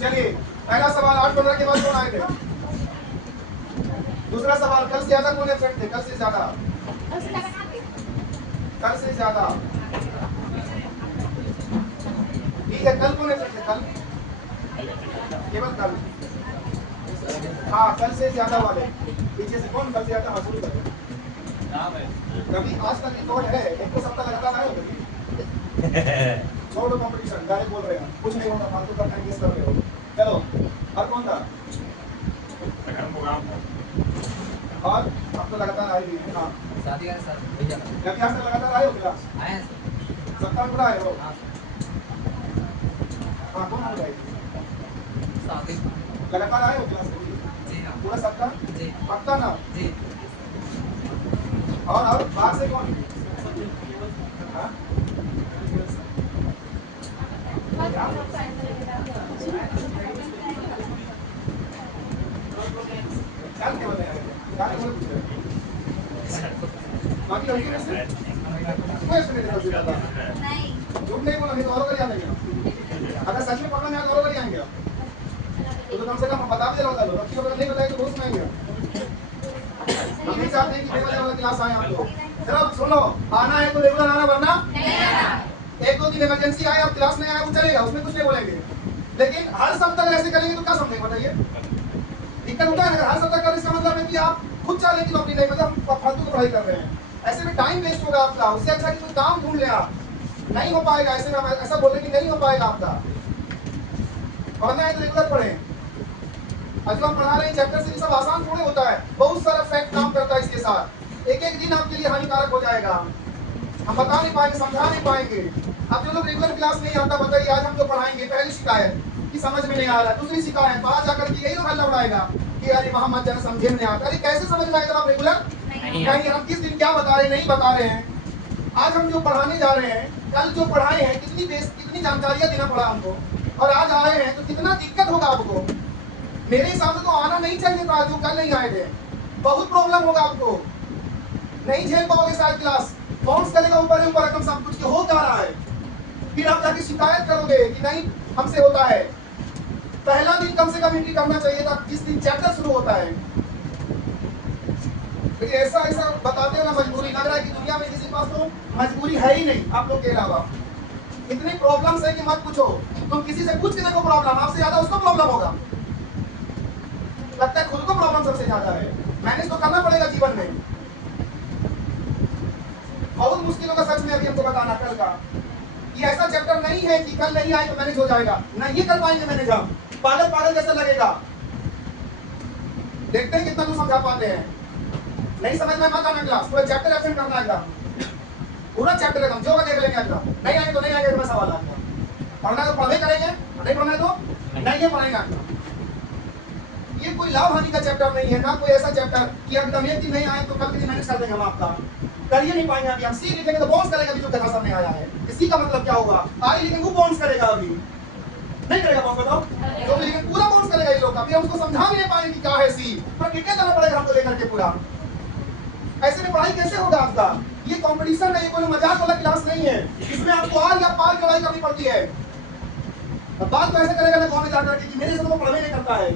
चलिए पहला सवाल 8-15 के बाद कौन आए थे? दूसरा सवाल कल से ज्यादा कौन एब्सेंट थे? कल से ज्यादा, कल से ज्यादा, ठीक है। कल कौन एब्सेंट थे? कल केवल कल, हाँ कल से ज्यादा वाले पीछे से कौन कल से ज्यादा हासिल कर? कभी आज तक रिकॉर्ड है? एक तो सप्ताह लगातार आए हो कभी? छोड़ो कंपटीशन, डायरेक्ट बोल रहे हैं, कुछ नहीं होता, फालतू का टाइम वेस्ट कर रहे हो। चलो और कौन था? और अब तो लगातार आए भी हैं। हाँ शादी है सर भैया, कभी आज तक लगातार आए हो क्लास? आए हैं सर। सप्ताह में पूरा आए हो? हाँ हाँ कौन आ गए? शादी लगातार आए हो क्लास में? जी हाँ पूरा सप्ताह जी पक्का ना? जी। और बाहर से कौन? हाँ? क्या क्या बताया? क्या क्या पूछ रहे? बाकी लड़की में से कोई ऐसे नहीं देखा था। झूठ नहीं बोला, नहीं तो और कर जाएंगे। अगर सच में पढ़ना है तो और कर जाएंगे। तो कम से कम बता भी देना होता है। रखी अगर नहीं बताएंगे तो बहुत सुनाएंगे। हम नहीं चाहते हैं कि बेवजह वाला क्लास आए आप लोग। चलो सुनो, आना है तो रेगुलर आना, वरना नहीं आना। एक दो दिन इमरजेंसी आए और क्लास नहीं आया वो चलेगा, उसमें कुछ नहीं बोलेंगे। लेकिन हर सप्ताह अगर ऐसे करेंगे तो क्या समझेंगे बताइए? दिक्कत होता है ना। हर सप्ताह कर इसका मतलब है कि आप खुद चाह रहे कि नौकरी नहीं, मतलब फालतू की पढ़ाई कर रहे हैं। ऐसे में टाइम वेस्ट होगा आपका। उससे अच्छा कि कोई काम ढूंढ ले आप। नहीं हो पाएगा ऐसे में, हम ऐसा बोल रहे कि नहीं हो पाएगा आपका। पढ़ना है तो रेगुलर पढ़ें। और जो हम पढ़ा रहे हैं चैप्टर से सब आसान थोड़े होता है, बहुत सारा फैक्ट काम करता है इसके साथ। एक एक दिन आपके लिए हानिकारक हो जाएगा। हम बता नहीं पाएंगे, समझा नहीं पाएंगे। अब जो लोग रेगुलर क्लास नहीं आता, बताइए आज हम जो पढ़ाएंगे, पहली शिकायत कि समझ में नहीं आ रहा, दूसरी शिकायत बाहर जाकर के यही लोग हल्ला उड़ाएगा कि अरे वहां मत जाना, समझे नहीं आता। अरे कैसे समझ में आएगा आप रेगुलर नहीं? हम किस दिन क्या बता रहे हैं, नहीं बता रहे हैं। आज हम जो पढ़ाने जा रहे हैं, कल जो पढ़ाए हैं, कितनी जानकारियां देना पड़ा हमको, और आज आए हैं तो कितना दिक्कत होगा आपको। मेरे हिसाब से तो आना नहीं चाहिए था जो कल नहीं आए थे। बहुत प्रॉब्लम होगा आपको, नहीं झेल पाओगे शायद क्लास। बाउंस करेगा ऊपर ऊपर रकम सब कुछ, हो क्या रहा है। फिर आप जाके शिकायत करोगे कि नहीं हमसे होता है। पहला दिन कम से कम एंट्री करना चाहिए था जिस दिन चैप्टर शुरू होता है। लेकिन ऐसा ऐसा बताते हो ना, मजबूरी लग रहा है कि दुनिया में किसी के पास तो मजबूरी है ही नहीं आप लोग के अलावा। इतनी प्रॉब्लम्स है कि मत पूछो। तुम किसी से पूछ के देखो प्रॉब्लम, आपसे ज्यादा उसको प्रॉब्लम होगा। लगता है खुद को प्रॉब्लम सबसे ज्यादा है। मैनेज तो करना पड़ेगा जीवन में। बहुत मुश्किलों का सच में अभी हमको बताना कल का, कि ऐसा चैप्टर नहीं है कि कल नहीं आए तो मैनेज हो जाएगा। नहीं कर पाएंगे मैनेज हम, पागल पागल जैसा लगेगा। देखते हैं कितना कुछ समझा पाते हैं। नहीं समझ में मत आना क्लास, पूरा चैप्टर एब्सेंट करना एकदम, पूरा चैप्टर एकदम जो देख लेंगे एकदम। नहीं आएंगे तो नहीं आएंगे, मैं सवाल आपका। पढ़ना है तो पढ़े करेंगे, नहीं पढ़ना है तो नहीं पढ़ेगा। ये कोई लाभ हानि का चैप्टर नहीं है ना, कोई ऐसा चैप्टर कि एकदम एक दिन नहीं आए तो कल के दिन मैनेज कर देंगे हम आपका। कर ही नहीं पाएंगे अभी। हम सी लिखेंगे तो बाउंस करेगा अभी जो कथा सामने आया है। इसी का मतलब क्या होगा, आई लिखेंगे वो बाउंस करेगा, अभी नहीं करेगा बाउंस, बताओ। जो भी लिखेंगे पूरा बाउंस करेगा ये लोग। अभी हम उसको समझा भी नहीं पाएंगे कि क्या है सी, पूरा डिटेल करना पड़ेगा हमको लेकर के पूरा। ऐसे में पढ़ाई कैसे होगा आपका? ये कंपटीशन है, ये कोई मजाक वाला क्लास नहीं है। इसमें आपको आर या पार की लड़ाई करनी पड़ती है। बात तो ऐसे करेगा ना गाँव में जाकर के मेरे से तो पढ़ाई नहीं करता है।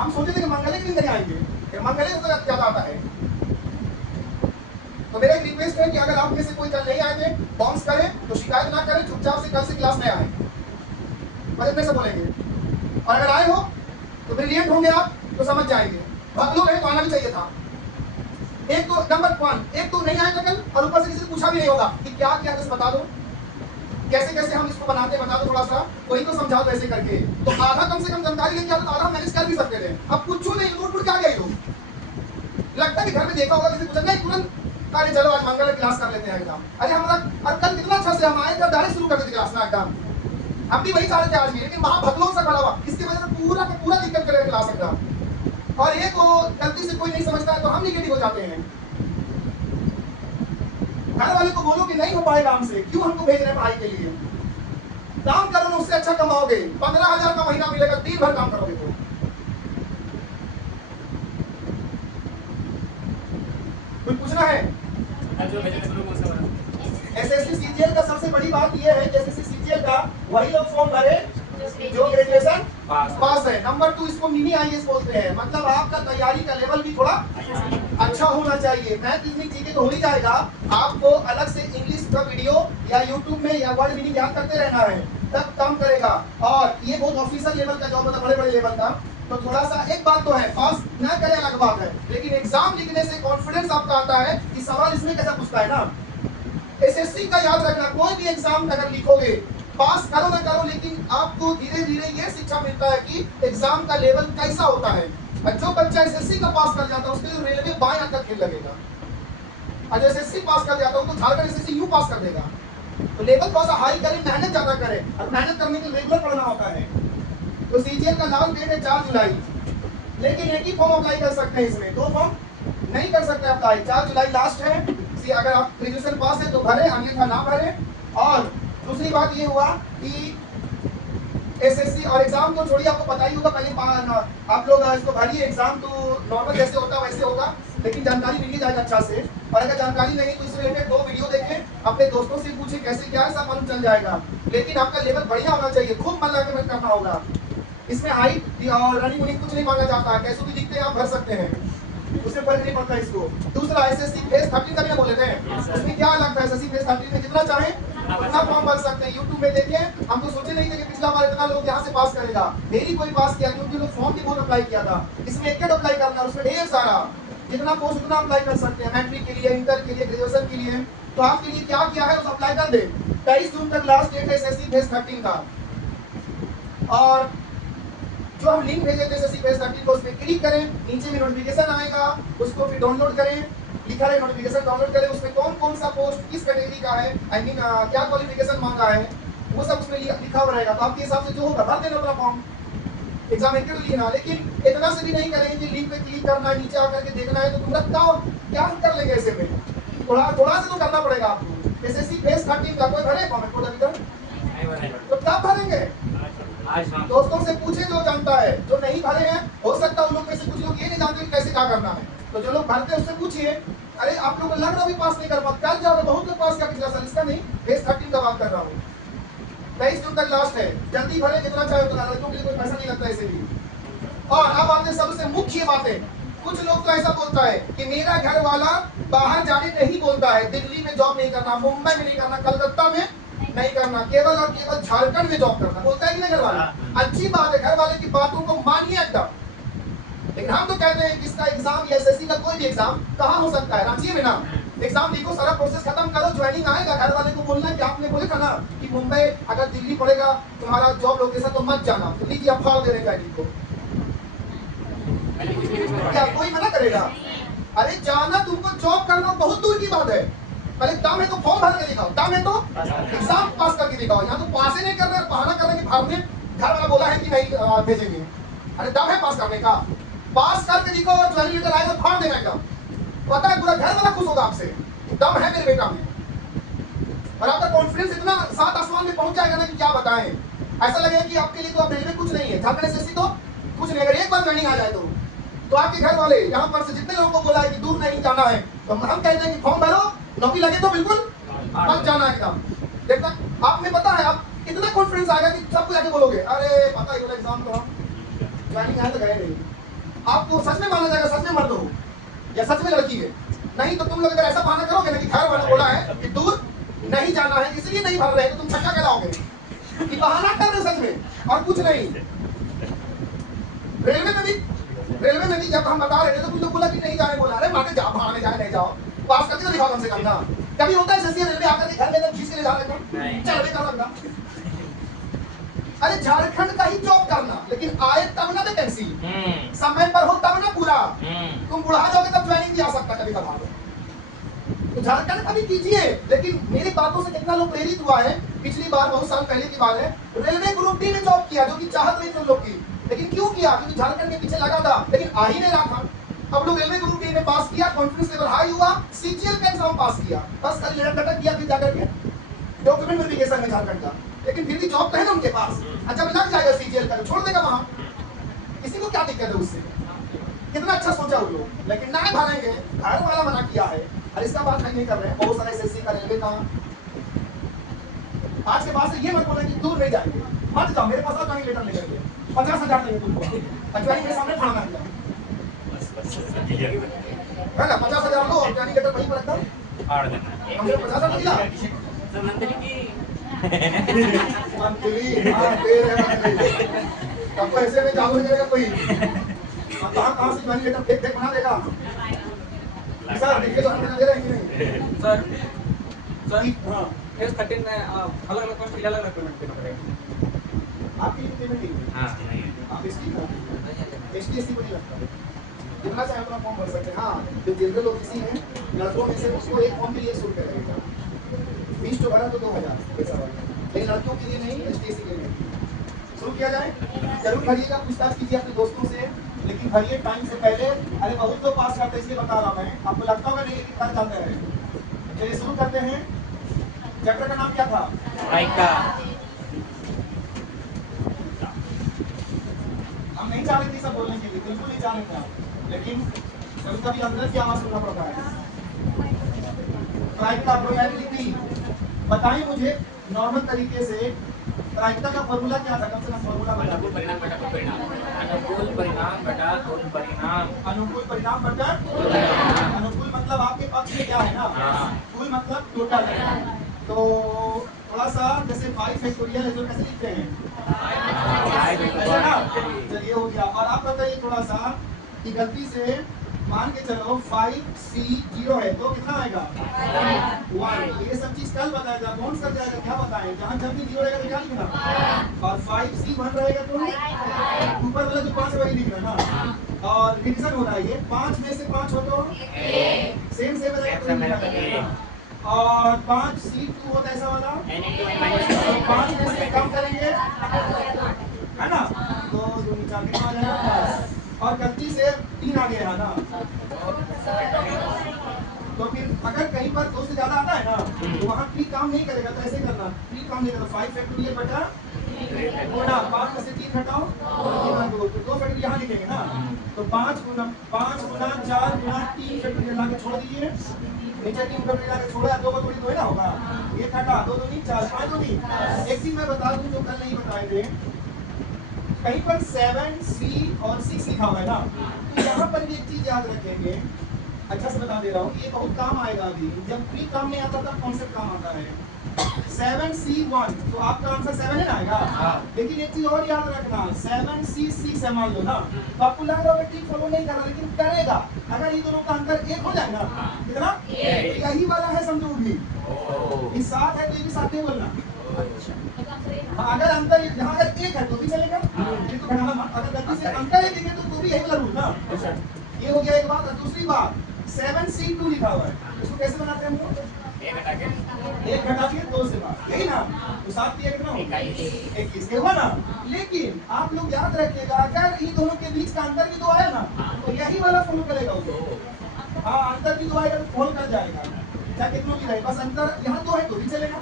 हम सोचे थे कि मंगले के दिन नहीं आएंगे, मंगले को ज्यादा आता है। तो मेरा एक रिक्वेस्ट है कि अगर आप में से कोई कल नहीं आए थे, बाउंस करें तो शिकायत ना करें, चुपचाप से कल से क्लास में आए, बस इतने से बोलेंगे। और अगर आए हो तो ब्रिलियंट होंगे आप, तो समझ जाएंगे। बहुत लोग हैं तो आना भी चाहिए था। एक तो नंबर 1, एक तो नहीं आएगा कल, और ऊपर से किसी से पूछा भी नहीं होगा कि क्या क्या बता दो, कैसे कैसे हम इसको बनाते हैं, बता दो थोड़ा सा, कोई तो समझाओ ऐसे करके। तो आधा कम से कम जानकारी लेके आओ तो आधा मैनेज कर भी सकते थे। अब कुछ नहीं, नोटबुक क्या गए लोग। लगता है कि घर में देखा होगा किसी पूछा नहीं, तुरंत अरे चलो आज मंगल क्लास कर लेते हैं एकदम। अरे हमारा और कल कितना अच्छा से हम आए थे, डायरेक्ट शुरू कर देते क्लास में एकदम। हम भी वही चाह रहे थे आज भी, लेकिन वहां भगलों से खड़ा हुआ, इसकी वजह से पूरा का पूरा दिक्कत करेगा क्लास एकदम। और एक को गलती से कोई नहीं समझता है तो हम निगेटिव हो जाते हैं। घर वाले को बोलो कि नहीं हो पाएगा हमसे, क्यों हमको भेज रहे हैं पढ़ाई के लिए। काम करो ना, उससे अच्छा कमाओगे। 15,000 का महीना मिलेगा, दिन भर काम करोगे तो। कुछ पूछना है? एसएससी सीजीएल का सबसे बड़ी बात यह है कि एसएससी सीजीएल का वही लोग फॉर्म भरे जो ग्रेजुएशन पास है। नंबर 2 इसको मिनी आईएएस बोलते हैं, मतलब आपका तैयारी का लेवल भी थोड़ा अच्छा होना चाहिए। मैथ इतनी चीजें तो हो ही जाएगा, आपको अलग से इंग्लिश का वीडियो या यूट्यूब में या वर्ड मीनिंग याद करते रहना है, तब काम करेगा। और ये बहुत ऑफिशियल लेवल का जॉब होता है, बड़े लेवल का, तो थोड़ा सा एक बात तो है, पास ना करे अलग बात है, लेकिन एग्जाम लिखने से कॉन्फिडेंस आपका आता है कि सवाल इसमें कैसा पूछता है ना। एसएससी का याद रखना, कोई भी एग्जाम अगर लिखोगे, पास करो ना करो, लेकिन आपको धीरे धीरे ये शिक्षा मिलता है कि एग्जाम का लेवल कैसा होता है। और जो बच्चा एसएससी का पास कर जाता है उसके लिए रेलवे बाएं हाथ का खेल लगेगा, और जो एसएससी पास कर जाता है तो झारखंड एसएससी यूं पास कर देगा। तो लेवल थोड़ा सा हाई करे, मेहनत ज्यादा करे, और मेहनत करने के लिए रेगुलर पढ़ना होता है। तो सीजीएल का लास्ट डेट है 4 जुलाई, लेकिन एक ही फॉर्म अप्लाई कर सकते हैं, इसमें 2 फॉर्म नहीं कर सकते अप्लाई। 4 जुलाई लास्ट है। अगर आप ग्रेजुएशन पास है तो भरे, अन्यथा ना भरे। और दूसरी बात ये हुआ कि एसएससी और एग्जाम तो छोड़िए, आपको पता ही होगा, पहले आप लोग इसको भरिए, एग्जाम तो नॉर्मल जैसे होता है वैसे होगा, लेकिन जानकारी मिल जाएगा अच्छा से। और अगर जानकारी नहीं तो इस रिलेटेड 2 वीडियो देखें, अपने दोस्तों से पूछें कैसे क्या है, सब मालूम चल जाएगा। लेकिन आपका लेवल बढ़िया होना चाहिए, खूब मन लगा के मेहनत करना होगा। इसमें हाइट और रनिंग वनिंग कुछ नहीं मांगा जाता है, कैसे भी दिखते हैं आप भर सकते हैं, उससे फर्क नहीं पड़ता इसको। दूसरा एसएससी फेज 13 का भी बोले थे, उसमें क्या लगता है, एसएससी फेज 13 में जितना चाहे उतना फॉर्म भर सकते हैं। यूट्यूब में देखिए, हम तो सोचे नहीं थे कि पिछला बार इतना लोग यहाँ से पास करेगा, मेरी कोई पास किया, क्योंकि लोग फॉर्म भी बहुत अप्लाई किया था। इसमें एक अप्लाई करना, उसमें ढेर सारा, जितना पोस्ट उतना अप्लाई कर सकते हैं, मैट्रिक के लिए, इंटर के लिए, ग्रेजुएशन के लिए। तो आपके लिए क्या किया है उस अप्लाई कर दे। 23 जून तक लास्ट डेट है एसएससी फेज 13 का। और जो हम लिंक भेजे थे एसएससी फेज 13 को, उस पर क्लिक करें, नीचे में नोटिफिकेशन आएगा, उसको फिर डाउनलोड करें, लिखा है नोटिफिकेशन डाउनलोड करें, उसमें कौन कौन सा पोस्ट किस कैटेगरी का है, आई मीन क्या क्वालिफिकेशन मांगा है, वो सब उसमें लिखा हुआ रहेगा। तो आपके हिसाब से जो होगा भर देना अपना फॉर्म, एग्जाम एक लेना। लेकिन इतना से भी नहीं करेंगे कि लिंक पे क्लिक करना है, नीचे आकर के देखना है, तो तुम क्या कर लेंगे ऐसे में, थोड़ा थोड़ा से तो करना पड़ेगा आपको। एसएससी फेज 13 का कोई भरे फॉर्म को अभी तक, तो कब भरेंगे? दोस्तों से पूछे जो जानता है, जो नहीं भरे हैं, हो सकता है उन लोग में से कुछ लोग ये नहीं जानते कि कैसे क्या करना है, तो जो लोग भरते हैं उससे पूछिए। अरे आप लोग लग रहा भी पास नहीं कर पाते, कल जाओगे, बहुत लोग पास किया पिछला साल, इसका नहीं, फेज 13 का बात कर रहा हूँ। 23 जून तक लास्ट है, जल्दी भरे, जितना चाहे उतना, लड़कों के लिए कोई पैसा नहीं लगता इसे भी। और अब आते सबसे मुख्य बातें, कुछ लोग तो ऐसा बोलता है कि मेरा घर वाला बाहर जाने नहीं बोलता है, दिल्ली में जॉब नहीं करना, मुंबई में नहीं करना, कलकत्ता में नहीं करना, केवल और केवल झारखंड में जॉब करना, बोलता है कि नहीं घर वाला? अच्छी बात है, घर वाले की बातों को मानिए एकदम। लेकिन हम तो कहते हैं कि इसका एग्जाम या एसएससी का कोई भी एग्जाम कहाँ हो सकता है? रांची में ना। एग्जाम लिखो, सारा प्रोसेस खत्म करो, ज्वाइनिंग आएगा, घर वाले को बोलना कि आपने बोले था ना कि मुंबई अगर दिल्ली पड़ेगा तुम्हारा जॉब लोकेशन तो मत जाना, तो लीजिए आप फाड़ देने का को, क्या कोई मना करेगा? अरे जाना, तुमको जॉब करना बहुत दूर की बात है, पहले दम है तो फॉर्म भर के दिखाओ, दम है तो एग्जाम पास करके दिखाओ। यहाँ तो पास ही नहीं कर रहे, बहाना कर रहे कि भाग में घर वाला बोला है कि नहीं भेजेंगे। अरे दम है पास करने का, पास करके दिखाओ, और ज्वाइनिंग लेटर आएगा फाड़ देना एकदम, पता है पूरा घर वाला खुश होगा आपसे, दम है मेरे बेटा में। और आपका कॉन्फिडेंस इतना सात आसमान में पहुंच जाएगा ना कि क्या बताएं, ऐसा लगेगा कि आपके लिए तो अब रेलवे कुछ नहीं है, झारखंड एसएससी तो कुछ नहीं। अगर एक बार ज्वाइनिंग आ जाए तो आपके घर वाले यहाँ पर से जितने लोगों को बोला है कि दूर नहीं जाना है, तो हम कहते हैं कि फॉर्म भरो, नौकरी लगे तो बिल्कुल मत जाना एकदम। देखना आपने पता है, आप इतना कॉन्फिडेंस आएगा कि सबको जाके बोलोगे अरे पता ही एग्जाम तो हम ज्वाइनिंग आए तो गए नहीं। आपको सच में माना जाएगा, सच में मर्द हो या सच में लड़की है, नहीं तो तुम लोग अगर ऐसा बहाना करोगे ना कि घर वाले बोला है कि दूर नहीं जाना है इसलिए नहीं भर रहे, तो तुम छक्का कहलाओगे कि बहाना कर रहे सच में और कुछ नहीं। रेलवे में भी जब हम बता रहे थे तो कुछ लोग बोला कि नहीं जाने, बोला अरे माने जाओ, भागने जाए नहीं जाओ, पास करके तो दिखाओ कम से कम ना। कभी होता है एसएससी रेलवे आकर के घर में एकदम खींच के ले जा रहे थे, चल बेटा लगता। अरे झारखंड का ही जॉब करना, लेकिन आए तब ना वैकेंसी, समय पर हो तब ना पूरा, तुम बुढ़ा जाओगे तब ज्वाइनिंग भी आ सकता कभी कभार। तो झारखंड का भी कीजिए, लेकिन मेरी बातों से कितना लोग प्रेरित हुआ है, पिछली बार बहुत साल पहले की बात है, रेलवे ग्रुप डी में जॉब किया जो कि चाहत नहीं थी लोग की, लेकिन क्यों किया? क्योंकि झारखंड के पीछे लगा था, लेकिन आ ही नहीं रहा था। अब लोग रेलवे ग्रुप डी में पास किया, कॉन्फिडेंस लेवल हाई हुआ, सीजीएल का एग्जाम पास किया, बस खाली लेटर लटक दिया, फिर जाकर के डॉक्यूमेंट वेरिफिकेशन में झारखंड का, लेकिन फिर भी जॉब तो है ना उनके पास। अच्छा लग जाएगा सीजीएल का, छोड़ देगा वहां, किसी को क्या दिक्कत है उससे? कितना अच्छा सोचा वो लोग, लेकिन नहीं भरेंगे, घर वाला मना किया है। और इसका बात नहीं कर रहे हैं, बहुत सारे एसएससी का, रेलवे का, आज के बाद से ये मत बोलना कि दूर नहीं जाएंगे, मत जाओ मेरे पास आओ ज्वाइनिंग लेटर लेकर के 50,000 देंगे तुमको, ज्वाइनिंग के सामने खड़ा कर है ना, 50,000 लो और ज्वाइनिंग लेटर वहीं पर रखता हमने 50,000 दिया मंथली। हाँ तब ऐसे में चालू हो जाएगा कोई, कहाँ से ज्वाइनिंग लेटर फेक फेक बना देगा। सर देखिए तो हम दे रहे हैं कि नहीं सर हाँ फेस 13 में अलग अलग कौन सी अलग अलग पेमेंट देना पड़ेगा आपकी पेमेंट नहीं हाँ आप इसकी ना HDFC को नहीं लगता, जितना चाहे उतना फॉर्म भर सकते हैं। हाँ जो जनरल ओबीसी है लड़कों में से उसको एक फॉर्म के लिए 100 रुपये लगेगा, 20 तो भरा तो 2,000 पैसा वाला, लेकिन लड़कियों के लिए नहीं, HDFC के लिए। शुरू किया जाए, जरूर भरिएगा, पूछताछ कीजिए अपने दोस्तों से, लेकिन भरिए टाइम से पहले। अरे बहुत लोग पास करते हैं इसलिए बता रहा मैं, आपको लगता होगा नहीं कर जाते हैं। चलिए शुरू करते हैं। चैप्टर का नाम क्या था? हम नहीं चाह रहे थे सब बोलने के लिए, बिल्कुल नहीं चाह रहे थे आप, लेकिन कभी कभी अंदर की आवाज सुनना पड़ता है। प्रायिकता प्रोबेबिलिटी बताइए मुझे नॉर्मल तरीके से प्रायिकता का फॉर्मूला क्या था? कब से हम फॉर्मूला बता अनुकूल परिणाम बटा कुल परिणाम, अनुकूल परिणाम बटा कुल परिणाम, अनुकूल परिणाम बटा अनुकूल मतलब आपके पक्ष में क्या है ना, कुल मतलब टोटल है। तो थोड़ा सा जैसे 5 फैक्टोरियल है जो कैसे लिखते हैं ऐसा ना, चलिए हो गया। और आप बताइए थोड़ा सा कि गलती से मान के चलो 5C 0 है तो कितना आएगा 1। ये सब चीज कल बताएगा, कौन कर जाएगा क्या बताएं, जहाँ जब भी 0 रहेगा तो क्या लिखना, और 5C 1 रहेगा तो ऊपर वाला जो 5 है वही लिखना ना। और डिवीजन हो रहा है ये 5 में से 5 हो तो सेम रहेगा, और 5C 2 होता है ऐसा वाला, 5 में से कम करेंगे है ना, तो 2 4 कितना आ जाएगा, और गलती से 3 आ गया है ना, तो फिर अगर कहीं पर 2 से ज्यादा आता है ना तो वहाँ 3 काम नहीं करेगा, तो ऐसे करना 3 काम नहीं करेगा, 5 फैक्टोरियल बटा गुना 5 में से 3 घटाओ 2 फैक्टोरियल यहाँ लिखेंगे ना, तो 5 गुना 4 गुना 3 फैक्टोरियल लाके छोड़ दीजिए, नीचे 3 फैक्टोरियल लाके छोड़ा 2 को थोड़ी 2 है ना होगा, ये घटा 2 2 नहीं 4 5 2 नहीं। एक चीज मैं बता दूं जो कल नहीं बताए थे, कहीं पर 7C और 6 लिखा हुआ है ना, तो यहाँ पर भी एक चीज याद रखेंगे, अच्छा से बता दे रहा हूँ, ये बहुत काम आएगा अभी, जब भी काम नहीं आता तब कॉन्सेप्ट काम आता है। 7C 1 तो आपका आंसर 7 है ना आएगा, लेकिन एक चीज और याद रखना 7C 6 है मान लो ना, तो आपको लग रहा होगा ठीक फॉलो नहीं कर रहा, लेकिन करेगा अगर इन दोनों का अंतर 1 हो जाए ना, कितना यही वाला है समझो भी, ये 7 है तो ये भी 7 नहीं बोलना, अगर अंतर यहाँ अगर 1 है तो भी चलेगा, तो अगर गलती से अंतर है तो भी यही वाला रूल ना। ये हो गया एक बात। और दूसरी बात 7C 2 लिखा हुआ है, इसको कैसे बनाते हैं हम लोग, 1 घटा के 2 से बाहर, यही ना, तो 7 दिया कितना 21 हुआ ना। लेकिन आप लोग याद रखिएगा अगर इन दोनों के बीच का अंतर भी 2 आया ना तो यही वाला फॉलो करेगा उसको, हाँ अंतर भी 2 आएगा तो फॉलो कर जाएगा, चाहे कितना भी रहे, बस अंतर यहाँ 2 है तो भी चलेगा,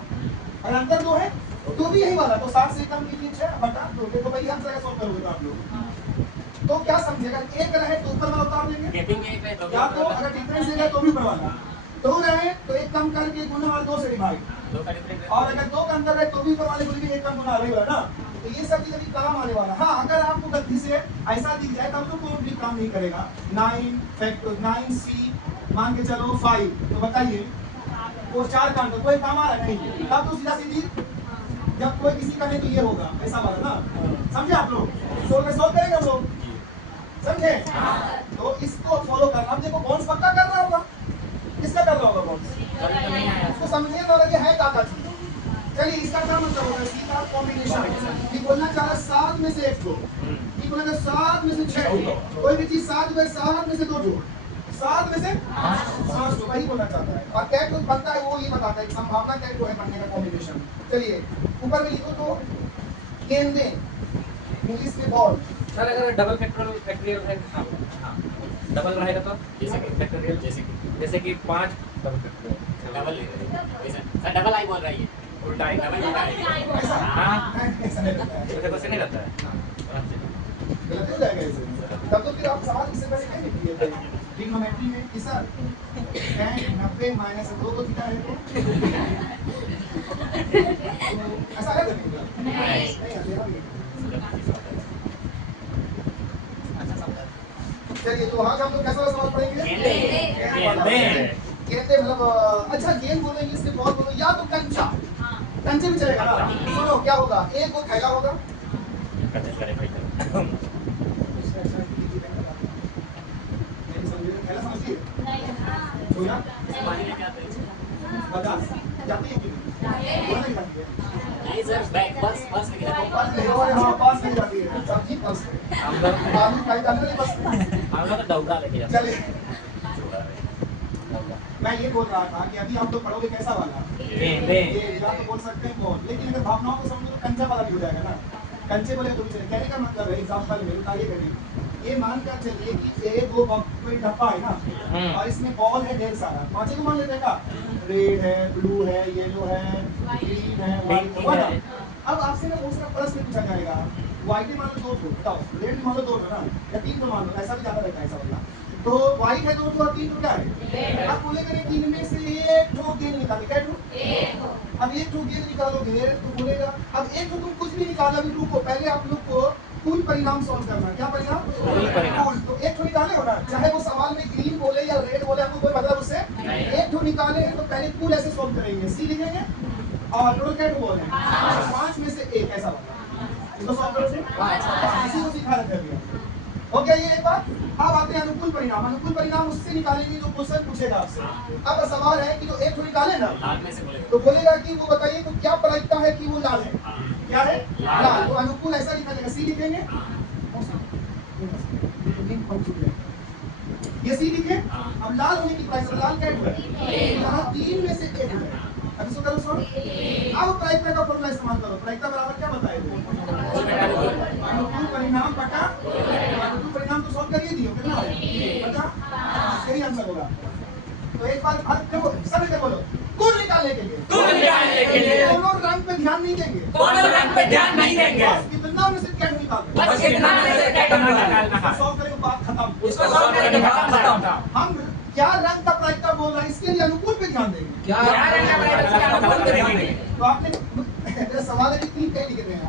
और अंतर 2 है तो भी यही वाला, तो 7 से कम कीजिए 6 बटा 2, देखो भाई आंसर का सॉल्व करोगे तो आप लोग तो क्या समझेगा, 1 रहे तो ऊपर वाला उतार देंगे, या तो अगर डिफरेंस है तो भी ऊपर वाला, 2 रहे तो 1 कम करके गुना और 2 से डिवाइड, और अगर 2 का अंतर है तो भी ऊपर वाले बोलेंगे 1 कम गुना रही वाला ना, तो ये सब चीज अभी काम आने वाला। हाँ अगर आपको गलती से ऐसा दिख जाए तब तो कोई भी काम नहीं करेगा, 9C मान के चलो 5, तो बताइए वो 4 का अंतर कोई काम आ रहा है नहीं, तब तो सीधा सीधी जब कोई किसी का नहीं तो ये होगा ऐसा वाला ना, समझे आप लोग, सोल्व करेंगे हम लोग, समझे, तो इसको फॉलो करना। अब देखो कौन पक्का कर रहा होगा, किसका कर रहा होगा कौन, उसको समझने तो लगे है क्या चीज। चलिए इसका क्या मतलब होगा, सीधा कॉम्बिनेशन, ये बोलना चाह रहा 7 में से 1 जोड़, ये बोलना 7 में से 6 जोड़, कोई भी चीज 7 में से 2 जोड़, 7 में से 5 जोड़, वही बोलना चाहता है। और क्या कुछ बनता है वो ये बताता है संभावना क्या है बनने का कॉम्बिनेशन। चलिए ऊपर में लिखो तो गेंदे इंग्लिश में बॉल, सर अगर डबल फैक्टोरियल है, हाँ डबल रहेगा तो जैसे कि फैक्टोरियल जैसे कि 5 डबल फैक्टोरियल डबल आई बोल रही है, उल्टा है, हाँ ऐसा नहीं रहता है, वैसे नहीं रहता है, गलत हो जाएगा इसे, तब तो फिर आप सवाल इससे पहले क्या किए थे, ट्रिग्नोमेट्री में कि सर tan 90 माइनस 2 को थीटा है तो ऐसा है नहीं चलिए तो आज हम लोग कैसा वाला सवाल पढ़ेंगे गेंदे मतलब अच्छा गेंद बोलो इंग्लिश में बॉल बोलो या तो कंचा कंचे में चलेगा ना सुनो क्या होगा एक वो थैला होगा थैला समझिए बता जाती है कि नहीं सर बैक बस पास नहीं जाती है सब्जी बस आलू फ्राई डालने वाली बस हम लोग दौड़ा लेके जाते चलिए मैं ये बोल रहा था कि अभी आप लोग पढ़ोगे कैसा वाला गेंदे ये या तो बोल सकते हैं बॉल लेकिन अगर भावनाओं को समझो तो कंचा वाला भी हो जाएगा ना कंचे बोले तो भी चले कहने का मतलब है एग्जांपल में आगे करिए ये मान कर चलिए कि एक दो कोई डब्बा है ना और इसमें बॉल है ढेर सारा पांचों को मान लेते हैं का रेड है ब्लू है येलो है ग्रीन है व्हाइट है ना अब आपसे ना बहुत सारा प्रश्न पूछा जाएगा व्हाइट मान लो 2 बताओ रेड मान लो 2 ना या 3 मान लो ऐसा भी ज्यादा रहता है ऐसा वाला तो व्हाइट है 2 और 3 क्या है अब बोलेगा कि इनमें से एक ठो गेंद निकालो क्या ठो अब एक ठो गेंद निकालोगे तो बोलेगा अब एक ठो तुम कुछ भी निकालो अभी रुको पहले आप लोग को कुल परिणाम सॉल्व करना क्या परिणाम कुल तो एक ठो निकाले हो ना चाहे वो सवाल में ग्रीन बोले या रेड बोले आपको कोई मतलब उससे एक ठो निकाले तो पहले कुल ऐसे सॉल्व करेंगे सी लिखेंगे और टोटल क्या ठो बोल रहे हैं 5 में से एक ऐसा होगा इसको सॉल्व करो इसी को सिखा रहे थे अभी हो गया ये एक बात अब आते हैं अनुकूल परिणाम उससे निकालेंगे जो क्वेश्चन पूछेगा आपसे अब सवाल है कि जो एक ठो निकाले ना तो बोलेगा कि वो बताइए तो क्या प्रायिकता है कि वो लाल है क्या है लाल तो अनुकूल ऐसा लिखा जाएगा सी लिखेंगे ये सी लिखे अब लाल होने की प्रायिकता लाल क्या है यहाँ 3 में से एक है अभी सो करो सर अब प्रायिकता का फॉर्मूला इस्तेमाल करो प्रायिकता बराबर क्या बताएगा अनुकूल परिणाम बटा अनुकूल परिणाम तो सॉल्व करिए दियो कितना बता सही आंसर होगा तो एक बार देखो सब इधर बोलो कुल निकालने के लिए दोनों रंग पे ध्यान नहीं देंगे कितना में से क्या निकालना सॉल्व करेंगे बात खत्म हम क्या रंग का प्रायिकता बोल रहा है इसके लिए अनुकूल पे ध्यान देंगे तो आपने सवाल है कि 3 कहीं लिख रहे हैं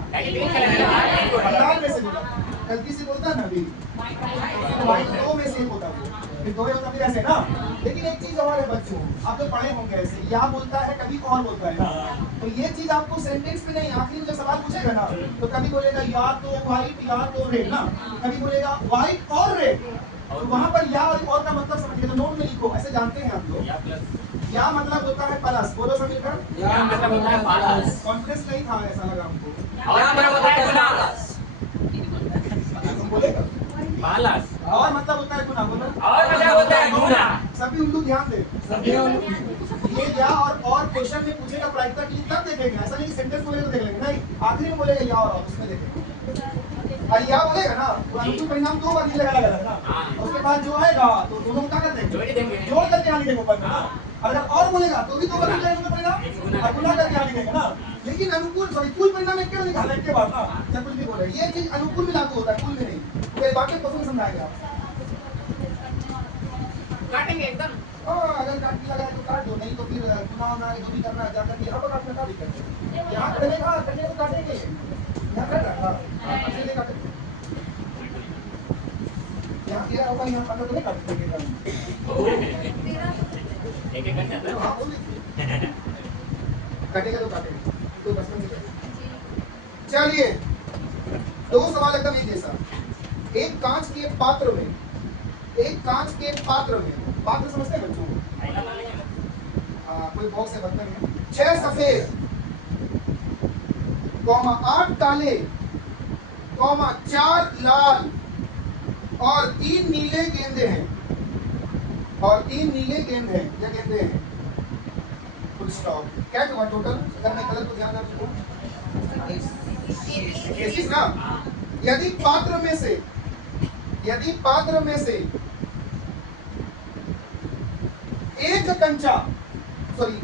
लाल में से बोला गलती से बोलता ना अभी व्हाइट 2 में से एक होता है फिर 2 होता फिर ऐसे ना लेकिन एक चीज और है बच्चों आप तो पढ़े होंगे ऐसे या बोलता है कभी और बोलता है ना तो ये चीज आपको सेंटेंस में नहीं आखिरी जब सवाल पूछेगा ना तो कभी बोलेगा या तो व्हाइट या तो रेड ना कभी बोलेगा व्हाइट और रेड तो वहां पर या और का मतलब समझिए तो नोट में लिखो ऐसे जानते हैं आप लोग या मतलब होता है प्लस बोलो सब मिलकर या मतलब होता है प्लस कॉन्फिडेंस नहीं था ऐसा लगा हमको और मतलब होता है गुना तुम बोलेगा प्लस और मतलब होता है गुना बोलो और मतलब होता है गुना सभी उल्लू ध्यान दे ये या और क्वेश्चन में पूछेगा प्रायिकता के लिए तब देखेंगे ऐसा नहीं सेंटेंस बोलेगा तो देख लेंगे नहीं आखिरी में बोलेगा या और उसमें देखेंगे और या बोलेगा ना तो अनुकूल परिणाम 2 बार लगा ना उसके बाद जो आएगा तो दोनों क्या करते हैं जोड़ करके आगे देखो पर ना अगर और बोलेगा तो भी 2 बार मिलेगा उसका परिणाम और गुना करके आगे देखेगा ना लेकिन अनुकूल सॉरी कुल परिणाम एक के निकालने के बाद ना जब कुछ भी बोले ये चीज अनुकूल में लागू होता है कुल में नहीं तो ये बाकी क्वेश्चन समझाएगा काटेंगे एकदम अगर काट लगाए तो काट दो नहीं तो फिर गुना ना जो भी करना है जाकर के यहाँ पर काटना का दिक्कत है यहाँ करेगा कटेगा तो काटेंगे यहाँ कर रहा ऐसे काटेंगे यहाँ किया होगा यहाँ पर तो नहीं काट सकेगा एक कर जाता है हाँ बोल काटेगा तो काटेगा तो बस में चलिए 2 सवाल एकदम एक जैसा एक कांच के पात्र में पात्र समझते हैं बच्चों कोई बॉक्स है बर्तन में 6 सफेद 8 काले 4 लाल और 3 नीले गेंदे हैं क्या गेंदे हैं फुल स्टॉप क्या हुआ टोटल अगर मैं कलर को ध्यान रखूं केसेस ना यदि पात्र में से एक कंचा सॉरी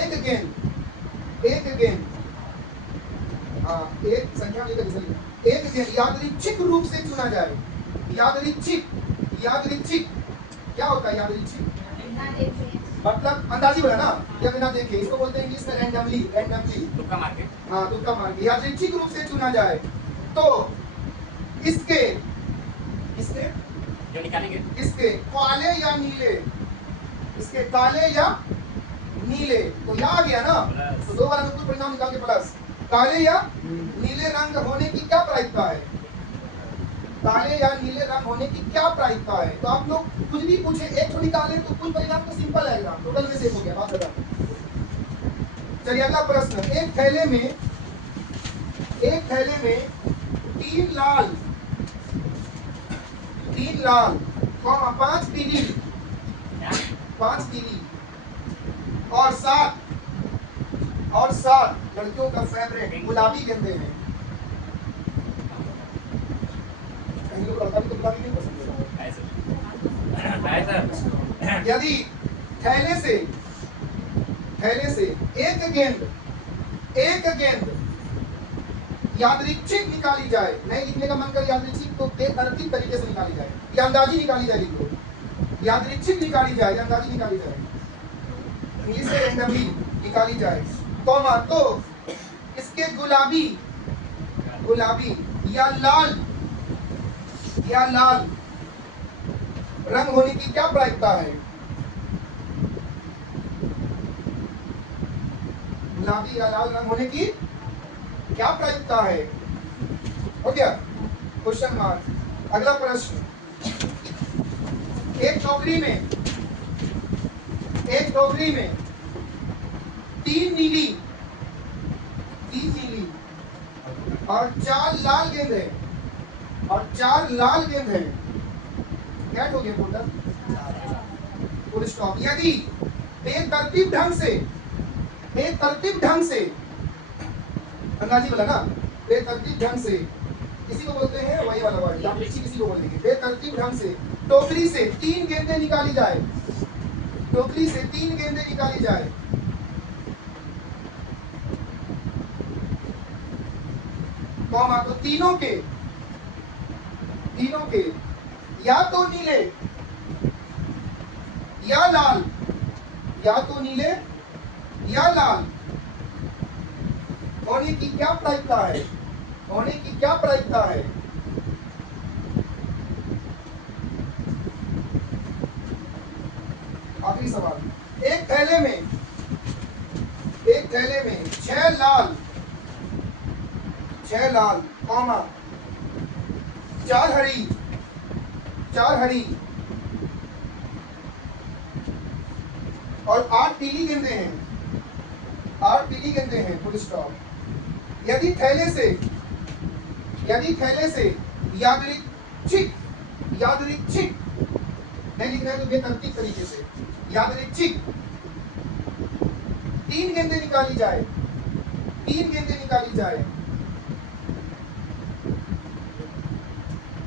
एक गेंद एक संख्या में एक गेंद यादृच्छिक रूप से चुना जाए यादृच्छिक क्या होता है यादृच्छिक? मतलब अंदाजी बोला ना, या बिना देखे, इसको बोलते हैं इंग्लिश में रैंडमली। रैंडमली तुक्का मार के। हाँ, तुक्का मार के यादृच्छिक रूप से चुना जाए तो इसके इसके जो निकालेंगे इसके काले या नीले, इसके काले या नीले, तो यहाँ आ गया ना, तो दो बार अनुकूल परिणाम निकाल के प्लस काले या नीले रंग होने की क्या प्रायिकता है? काले या नीले रंग होने की क्या प्रायिकता है? तो आप लोग कुछ भी पूछे, एक तो निकाले तो कुल परिणाम तो सिंपल आएगा, टोटल में सेव हो गया, बात बता। चलिए अगला प्रश्न, एक थैले में तीन लाल 5 पीली और सात लड़कियों का फेवरेट गुलाबी गेंदे हैं। कहीं लोग लड़का भी तो गुलाबी नहीं पसंद है। यदि थैले से एक गेंद यादृच्छिक निकाली जाए, नहीं लिखने का मन कर यादृच्छिक तो बेतरतीब तरीके से निकाली जाए, या अंदाजी निकाली जाए, लिख लो यादृच्छिक निकाली जाए, अंदाजी निकाली जाए, इंग्लिश से रैंडमली निकाली जाए, कॉमा, तो इसके गुलाबी या लाल रंग होने की क्या प्रायिकता है? गुलाबी या लाल रंग होने की क्या प्रायिकता है? हो गया क्वेश्चन मार्क। अगला प्रश्न, एक टोकरी में तीन नीली और चार लाल गेंद है, क्या हो गया टोटल? Full stop. यदि बेतरतीब ढंग से अंदाजी बोला ना, बेतरतीब ढंग से, इसी को बोलते हैं वही वाला वर्ड, आप किसी को बोलेंगे, बेतरतीब ढंग से टोकरी से तीन गेंदें निकाली जाए, कॉमा, तो तीनों के या तो नीले या लाल होने की क्या प्रायिकता है? आखिरी सवाल, एक थैले में 6 लाल कॉमा 4 हरी और 8 पीली गेंदें हैं, फुल स्टॉप। यदि थैले से यादृच्छिक नहीं लिखना है तो बेतरतीब तरीके से यादृच्छिक तीन गेंदें निकाली जाए,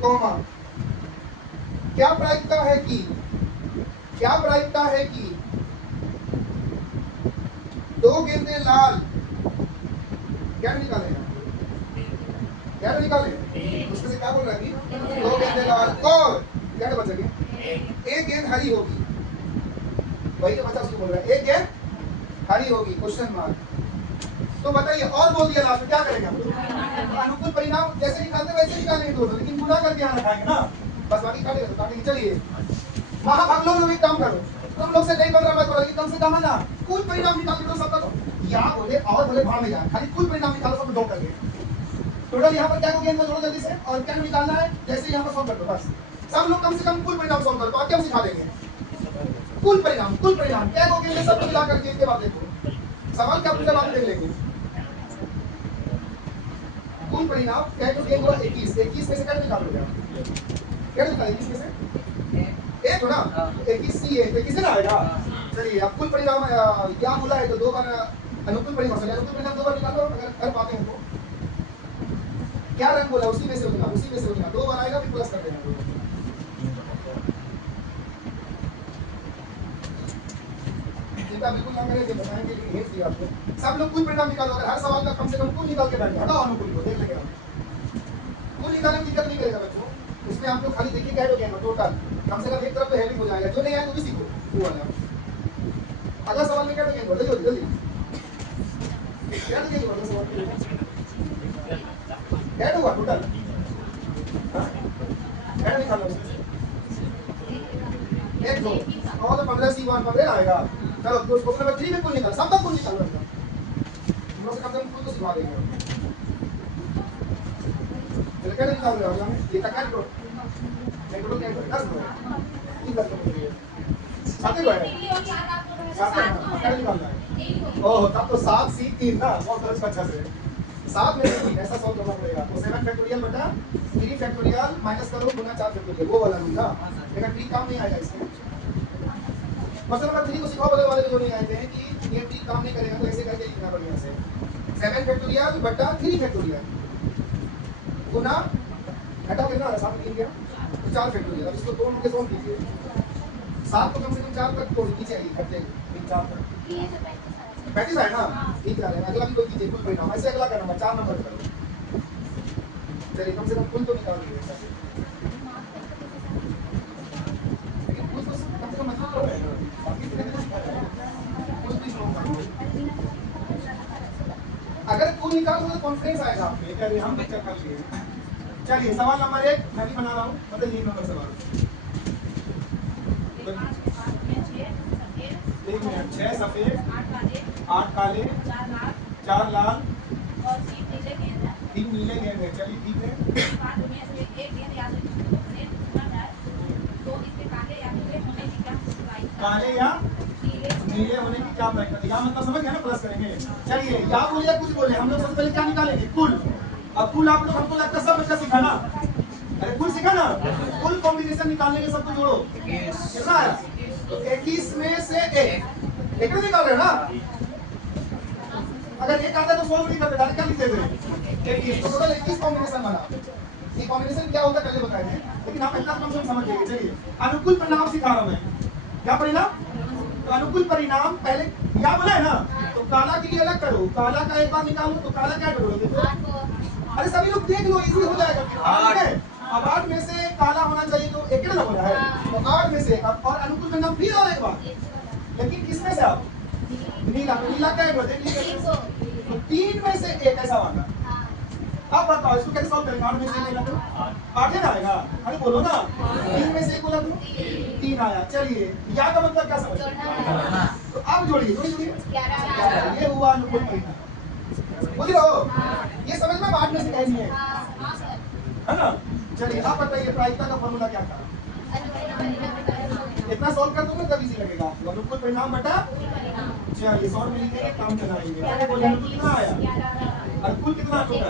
कॉमा, क्या प्रायिकता है कि 2 गेंदें लाल, क्या निकाले उसमें से क्या बोल रहा है कि 2 गेंदें लाल और क्या बचेगी? एक गेंद हरी होगी, वही तो बच्चा उसको बोल रहा है, एक गेंद हरी होगी, क्वेश्चन मार्क। तो बताइए, और बोल दिया लास्ट में, क्या करेंगे हम? अनुकूल परिणाम जैसे निकालते वैसे निकालेंगे दोनों, लेकिन गुना करके यहाँ रखाएंगे ना, बस बाकी काटेंगे। चलिए वहां हम लोग एक काम करो, तुम लोग से नहीं बन रहा मैं करो, लेकिन कम से कम है ना कुल परिणाम निकाल के दो सबका, तो या बोले और बोले भाव में जाए, खाली कुल परिणाम निकालो, सब दो करके टोटल यहाँ पर क्या को गेंद में जोड़ो जल्दी से, और क्या निकालना है जैसे यहाँ पर सॉल्व कर दो, बस सब लोग कम से कम कुल परिणाम सॉल्व कर दो। आप क्या सिखा देंगे? कुल परिणाम क्या को गेंद में सब मिला करके इसके बाद देखो सवाल क्या पूछा, बात देख लेंगे। कुल परिणाम क्या को गेंद हुआ 21 में से क्या निकालोगे आप? क्या निकालेंगे 21 में से? एक हो ना, 21 सी है, 21 ना आएगा। चलिए अब कुल परिणाम क्या बोला है तो 2 बार अनुकूल परिणाम 2 बार निकालो, अगर कर पाते हैं तो। क्या रंग बोला उसी में से होगा, 2 बार आएगा, फिर प्लस कर देना। चिंता बिल्कुल ना करें, बताएंगे लेकिन हिंट दिया आपको। सब लोग कुल परिणाम निकालो, अगर हर सवाल का कम से कम कुल निकाल के बैठे, हटाओ अनुकूल को, देख लेंगे हम। कुल निकालने की दिक्कत नहीं करेगा बच्चों, उसमें आप लोग खाली देखिए क्या हो गया टोटल कम से कम एक तरफ तो हेल्प हो जाएगा, जो नहीं आए तो भी सीखो वो वाला। अगला सवाल में क्या देंगे, जल्दी जल्दी क्या देंगे अगला सवाल क्या हुआ टोटल क्या निकालो एक दो और तो 15 C1 15 आएगा। चलो तो क्वेश्चन नंबर 3 में कुल निकालो, सबका कुल निकालो, हम लोग से कम से कम कुल तो सिखा देंगे। चलो क्या निकाल रहे हो हम ये क्या करो मैं टोटल क्या कर दो ठीक है साथ ही है साथ में क्या निकालना है। ओह तब तो 7 C 3 ना बहुत गलत अच्छा से 7 में से 3 ऐसा सॉल्व करना पड़ेगा। तो 7 फैक्टोरियल बटा 3 फैक्टोरियल माइनस करो गुना 4 फैक्टोरियल वो वाला लूंगा, लेकिन ट्रिक काम नहीं आएगा इसमें। क्वेश्चन नंबर 3 को सिखाओ बदल वाले जो नहीं आए थे कि ये ट्रिक काम नहीं करेगा तो ऐसे करके लिखना पड़ेगा से 7 फैक्टोरियल बटा 3 फैक्टोरियल गुना घटाओ कितना है 7 लिख गया तो 4 फैक्टोरियल। अब इसको दो के सोल्व कीजिए 7 को कम से कम 4 तक तोड़ नीचे आइए घटे 4 तक 35 है ना ठीक है। अगला भी कोई कीजिए कुल परिणाम ऐसे अगला का नंबर 4 नंबर करो। चलिए कम से कम कुल तो निकाल दीजिए लेकिन कुल तो कम से कम मतलब तो है बाकी कुल भी स्लो करो। अगर कुल निकालो तो कॉन्फिडेंस आएगा आप में क्या हम चेक कर लिए। चलिए सवाल नंबर 1 मैं भी बना रहा हूं मतलब 1 नंबर सवाल 1 मिनट 6 सफेद 8 काले 4 लाल और 3 नीले गेंद है। चलिए ठीक है काले या नीले होने की क्या प्रैक्टिस या मतलब समझ गए ना प्लस करेंगे। चलिए या बोलिए कुछ बोले हम लोग सबसे पहले क्या निकालेंगे कुल। अब कुल आप लोग हमको लगता है सब बच्चा सीखा ना अरे कुल सीखा ना कुल कॉम्बिनेशन निकालने के सबको जोड़ो कितना है तो 21 में से 1 एक निकाल रहे हो ना। अगर एक आता तो सोल्व नहीं करते डायरेक्ट क्या लिख देते 21 तो टोटल 21 कॉम्बिनेशन बना। ये कॉम्बिनेशन क्या होता है कल बताए थे लेकिन आप इतना कम से कम समझ जाइए। चलिए अनुकूल परिणाम सिखा रहा हूं मैं क्या परिणाम तो अनुकूल परिणाम पहले क्या बोला है ना तो काला के लिए अलग करो काला का एक बार निकालो तो काला क्या करोगे तो अरे सभी लोग देख लो इजी हो जाएगा ठीक है। अब 8 में से काला होना चाहिए तो एक ना बोला है तो 8 में से और अनुकूल परिणाम फिर और एक बार लेकिन किसमें से आप नीला नीला क्या है देख तो 3 में से एक ऐसा वाला। अब बताओ इसको कैसे सॉल्व करेंगे 8 में से नीला तो 8 ना आएगा अरे बोलो ना 3 में से एक बोला तो 3 आया। चलिए या का मतलब क्या समझ तो अब जोड़िए जोड़िए ये हुआ अनुकूल परिणाम बुझ रहे हो ये समझ में 8 में से कहीं नहीं है ना। चलिए आप बताइए प्रायिकता का फॉर्मूला क्या था इतना सॉल्व कर दूंगा तब इजी लगेगा आपको। अनुकूल परिणाम बटा चलिए सॉल्व में लिखेंगे काम चलाएंगे बोलिए अनुकूल कितना आया अनुकूल कितना टोटल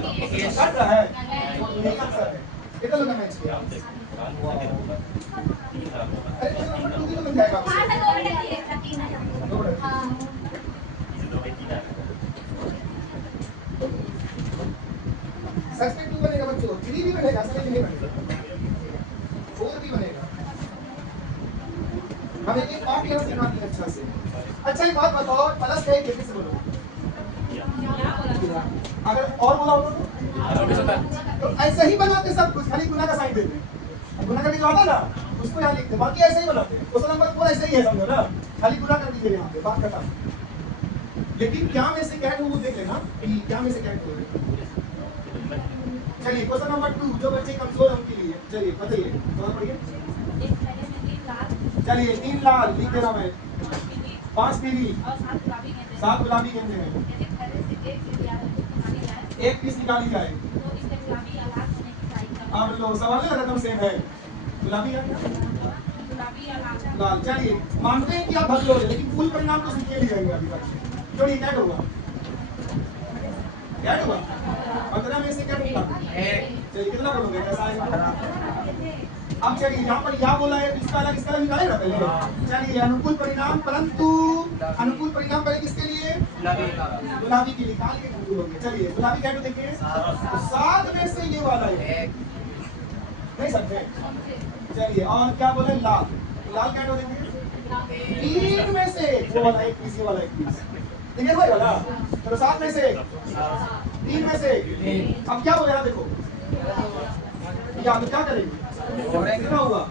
कट रहा है यही आंसर है कितना लोग मैच किया अरे नंबर 2 की तो मिल जाएगा सच में 2 बनेगा बच्चों 3 भी बनेगा समझ नहीं बनेगा 4 भी बनेगा। हम एक पार्ट यहाँ से बनाते हैं अच्छा से। अच्छा एक बात बताओ प्लस है कैसे बोलो अगर और बोला होता तो ऐसे ही बनाते सब कुछ खाली गुना का साइन देते गुना करके जो आता ना उसको यहाँ लिखते बाकी ऐसे ही बनाते क्वेश्चन नंबर पूरा ऐसे ही है समझो ना खाली गुना कर दीजिए यहाँ पे बात खत्म। लेकिन क्या में से क्या वो देख लेना कि क्या में से क्या चलिए क्वेश्चन नंबर 2 जो बच्चे कमजोर है उनके लिए चलिए बताइए थोड़ा पढ़िए। चलिए 3 लाल लिख दे रहा मैं 5 पीली 7 गुलाबी गेंदे हैं एक पीस निकाली जाए। अब लो सवाल नहीं रकम सेम है गुलाबी या लाल। चलिए मानते हैं कि आप भग लोगे लेकिन कुल परिणाम तो सीख ही जाएंगे अभी तक जो क्या होगा क्या होगा 15 में से क्या निकला चलिए कितना करोगे कैसा आएगा। अब चलिए यहाँ पर या बोला है इसका अलग निकालेगा पहले। चलिए अनुकूल परिणाम परंतु अनुकूल परिणाम पहले किसके लिए गुलाबी के लिए काल के कंट्रोल होंगे। चलिए गुलाबी क्या देखिए तो 7 में से ये वाला है नहीं सकते। चलिए और क्या बोले लाल लाल क्या देखिए 3 में से वो वाला एक पीस ये वाला एक पीस ठीक है वाला तो 7 में से 3 में से अब क्या बोलेगा देखो या तो क्या करेंगे? कितना हुआ?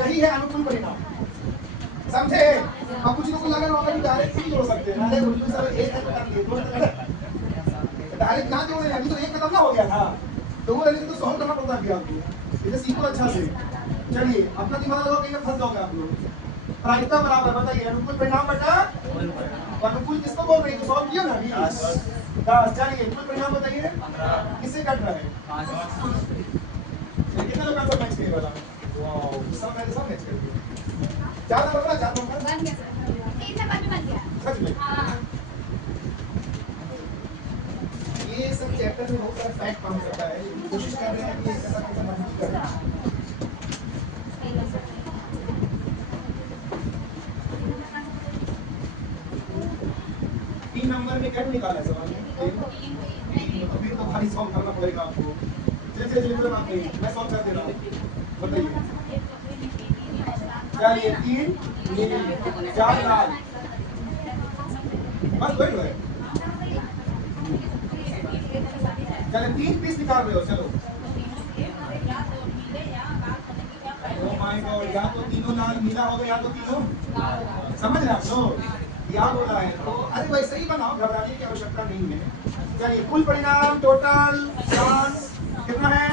यही है अनुकूल परिणाम, समझे? अब कुछ लोग लगा होगा कि डायरेक्ट ही जोड़ सकते हैं, अरे उल्लू सर एक कर दिए, दो डायरेक्ट ना जोड़े, अभी तो एक खत्म ना हो गया था, तो वो रहने तो सॉल्व करना पड़ता है आपको, इसे सीखो अच्छा से। चलिए अपना दिमाग लगाओ, कहीं फंस जाओगे आप लोग। प्रायिकता बराबर, बताइए अनुकूल परिणाम बटा अनुकूल किसको बोल रही है? तो सॉल्व किया ना अभी 10। चलिए कुल परिणाम बताइए, किससे कट रहा है? कितने लोग आंसर मैच किए वाला? वाओ, सब मैच कर दिए। 4 नंबर ना, 4 नंबर बन गया, 3 नंबर भी बन गया सच में। हां, ये सब चैप्टर में बहुत सारा फैक्ट काम करता है, कोशिश कर रहे हैं कि ऐसा कुछ समझ करें। 3 नंबर में क्या निकाला है सवाल में? अभी तो भारी सॉल्व करना पड़ेगा आपको। चलिए कोई बात नहीं, मैं सॉल्व कर दे रहा हूँ, बताइए। चलिए 3 4 लाल, बस वही है। चलिए 3 पीस निकाल रहे हो, चलो। ओह माय गॉड, या तो तीनों लाल नीला हो गया, या तो तीनों समझ रहे आप लोग? या बोला है तो अरे वैसे ही बनाओ, घबराने की आवश्यकता नहीं है। चलिए कुल परिणाम टोटल चांस कितना है?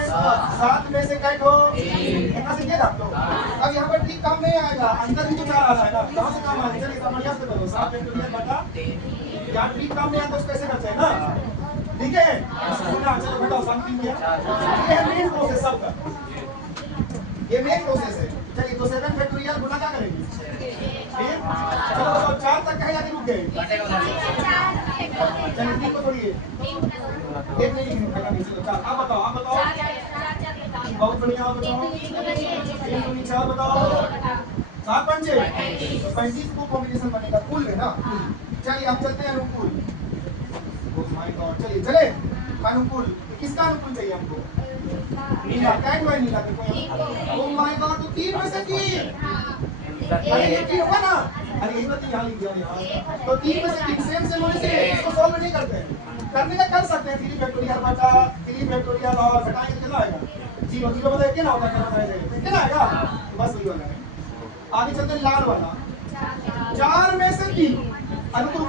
7 में से कट हो कितना से गेट आप लोग। अब यहाँ पर ठीक काम नहीं आएगा, अंतर ही तो 4 आ रहा है ना, कहाँ से काम आएगा? चलिए समझ से करो, 7 फैक्टोरियल बटा क्या ठीक काम नहीं आता तो कैसे करते हैं ना, ठीक है? चलो बताओ समथिंग क्या, ये है मेन प्रोसेस सबका, ये मेन प्रोसेस है। चलिए तो 7 फैक्टोरियल गुना क्या करेंगे? फिर चलो बताओ 4 तक कहे जाके रुक गए। चलिए 3 को छोड़िए, एक नहीं करना नहीं, चलो 4। आप बताओ बहुत बढ़िया, आप बताओ 4 बताओ 7 पंचे तो 35 को कॉम्बिनेशन बनेगा कुल में ना। चलिए अब चलते हैं अनुकूल। ओह माय गॉड, चलिए चले अनुकूल, किसका अनुकूल चाहिए हमको? नीला, क्या है नीला? ओह माय गॉड, तो 3 में से 3, अरे ये 3 होगा ना, अरे यही बात यहाँ लिख दिया यार। तो 3 में से 3 सेम होने से इसको सॉल्व नहीं करते हैं, करने का कर सकते हैं। 3 फैक्टोरियल बटा 3 फैक्टोरियल और घटाएंगे तो कितना आएगा? 0 0 बताइए कितना होगा, कितना आएगा? तो बस वही वाला है। आगे चलते हैं लाल वाला, 4 में से 3 अनुकूल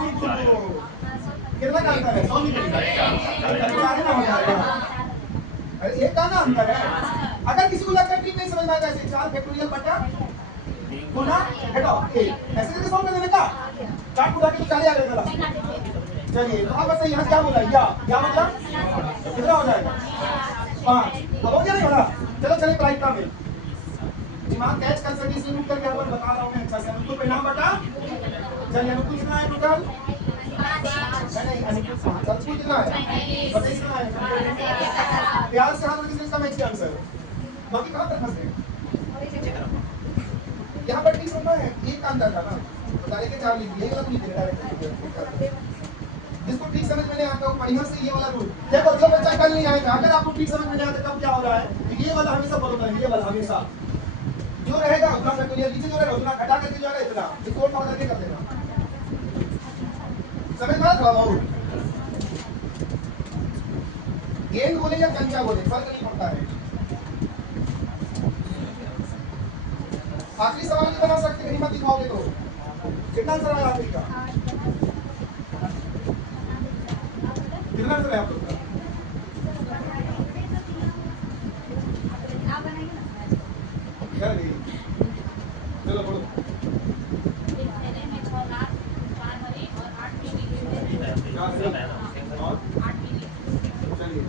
कितना का अंतर है? 100 नहीं करेगा ना हो जाएगा। अरे एक का ना अंतर है। अगर किसी को लगता है ठीक नहीं समझ में आता है, 4 फैक्टोरियल बटा गुना घटाओ ऐसे करके सॉल्व कर देने का, काट कुटा के निकाले आ जाएगा। चलिए तो अब बस यहाँ क्या बोला, या मतलब कितना हो जाएगा? 5 हो गया नहीं होगा? चलो चलिए प्रायिकता में दिमाग कैच कर सके इसलिए रुक करके यहाँ पर बता रहा हूँ मैं अच्छा से। अनुकूल परिणाम बटा, चलिए अनुकूल कितना है टोटल? नहीं अनुकूल कितना है बताइए, कितना है? प्यार से हाथ रखिए, इसका मैच का आंसर बाकी कहाँ तक फंसे? यहाँ पर ठीक समझना है, एक अंतर था ना, डायरेक्ट 4 लिख दिया, ये वाला लिख दिया डायरेक्ट। जिसको ठीक समझ में नहीं आता वो बढ़िया से ये वाला रूल देखो, जो बच्चा कल नहीं आएगा, अगर आपको ठीक समझ में नहीं आता कब क्या हो रहा है, तो ये वाला हमेशा फॉलो करेंगे, ये वाला हमेशा जो रहेगा उतना फैक्टोरियल नीचे जो रहेगा उतना घटा करके जो रहेगा इतना, इसको और करके कर देना। समझ में आता है? गेंद बोले या कंचा बोले फर्क नहीं पड़ता है। आखिरी सवाल नहीं बना सकते, हिम्मत दिखाओगे तो। कितना आंसर आया आखिरी का? कितना आंसर है आप लोग का? चलो बोलो। चलिए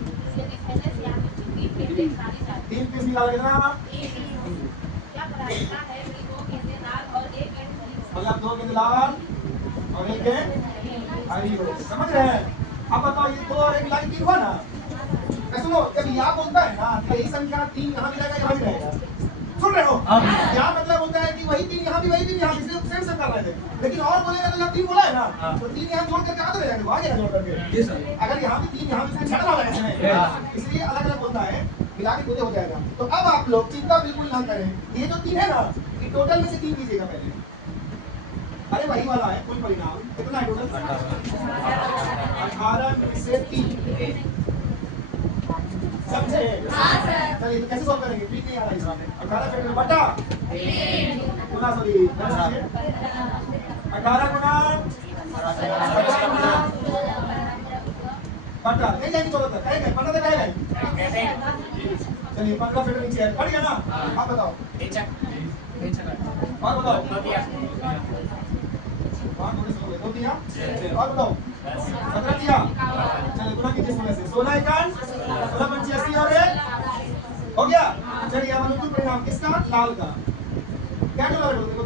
3 पीस निकाल कितना? मतलब 2 गेंद लाल और 1 गेंद हरी हो, समझ रहे हैं? अब बताओ ये 2 और 1 मिला के 3 हुआ ना? सुनो, जब या बोलता है ना तो यही संख्या 3 यहाँ भी रहेगा, यहाँ भी रहेगा, सुन रहे हो? या मतलब होता है कि वही 3 यहाँ भी, वही 3 यहाँ भी, सेम सेम कर रहे थे। लेकिन और बोलेगा तो जब 3 बोला है ना तो 3 यहाँ जोड़ करके आगे रहेगा, आगे जोड़ करके। अगर यहाँ भी 3 यहाँ भी छटना वाला है, इसलिए अलग अलग बोलता है, मिला के हो जाएगा। तो अब आप लोग चिंता बिल्कुल ना करें, ये जो 3 है ना ये टोटल में से 3 कीजिएगा पहले। अरे वही वाला है कुल परिणाम, कितना है टोटल? 18 में से 3, समझे? हाँ सर। चलिए तो कैसे सॉल्व करेंगे? पी नहीं आ रहा इस बात में। 18 फैक्टोरियल बटा 18 सॉरी 18 गुना बटा नहीं जाएगी जरूरत है कहेंगे 15 तक आएगा। चलिए 15 फैक्टोरियल नीचे है, पढ़ गया ना? आप बताओ और बताओ और थोड़े से दो दिया और बताओ 17 दिया। चलिए गुना कीजिए 16 से 16 इकान 16 पंची 80 और 1 हो गया। चलिए अब अनुकूल परिणाम किसका? लाल का। क्या बोल रहे हो? देखो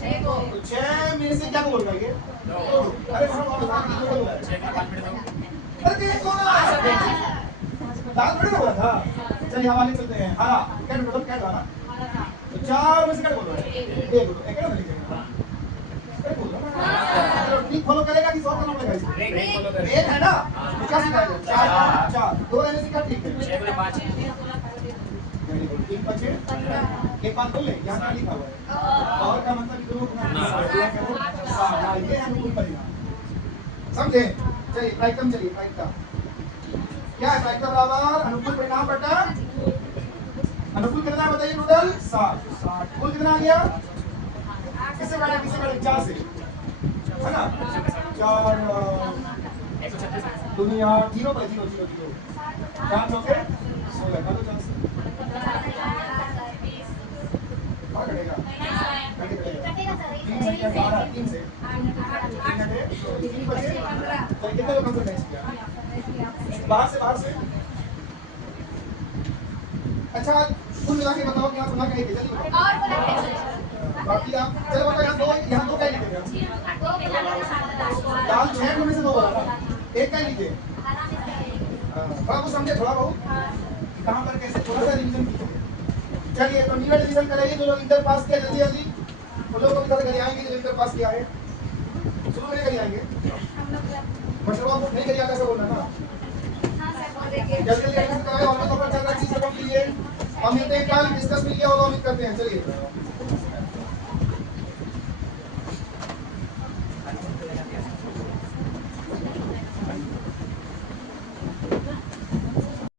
देखो 6 में से क्या बोल रहा है ये? अरे हम बता दीजिए बोल रहा है। अरे देखो ना लाल थोड़ी ना बोला था। चलिए हम आगे चलते हैं। हरा क्या मतलब क्या था? तो 4 में से क्या बोल रहा है? एक बोलो एक ना लिखेगा। ठीक फॉलो करेगा कि 100 करना पड़ेगा इसको? एक है ना? तो क्या सिखाएगा? 4 4 2 रहने से क्या ठीक है? 6 गुना 5 3 5 एक बात बोल ले यहाँ क्या लिखा हुआ है? और का मतलब दोनों गुना ये अनुकूल परिणाम समझे? चलिए प्राइकम चलिए प्राइकम क्या है? प्राइकम बराबर अनुकूल परिणाम बटा अनुकूल कितना है बताइए? टोटल 60 कुल कितना आ गया? किससे काटे 4 से है ना? 4 दुनिया 0 पर 0 0 0 4 चौके 16 का तो 4 से और कटेगा कटेगा 3 से 3 बचे तो कितने लोग हमको मैच किया बाहर से अच्छा कुल मिला के बताओ कि आप सुना कहीं जल्दी बताओ और बाकी आप चलो बताओ यहाँ दो क्या लिखेंगे? दाल 6 में से 2 बोला ना, एक क्या लिखे? थोड़ा कुछ समझे थोड़ा बहुत कहाँ पर कैसे थोड़ा सा रिवीजन कीजिए। चलिए तो नीवा रिवीजन करेंगे जो लोग इंटर पास किया जल्दी जल्दी उन लोगों को कर आएंगे जो इंटर पास किया है शुरू में कर आएंगे मशरूम को नहीं करिए कैसे बोलना ना जल्दी जल्दी एडमिशन कराएं और लोगों पर चल रहा है चीज को कीजिए। हम मिलते हैं कल डिस्कस में किया होगा उम्मीद करते हैं। चलिए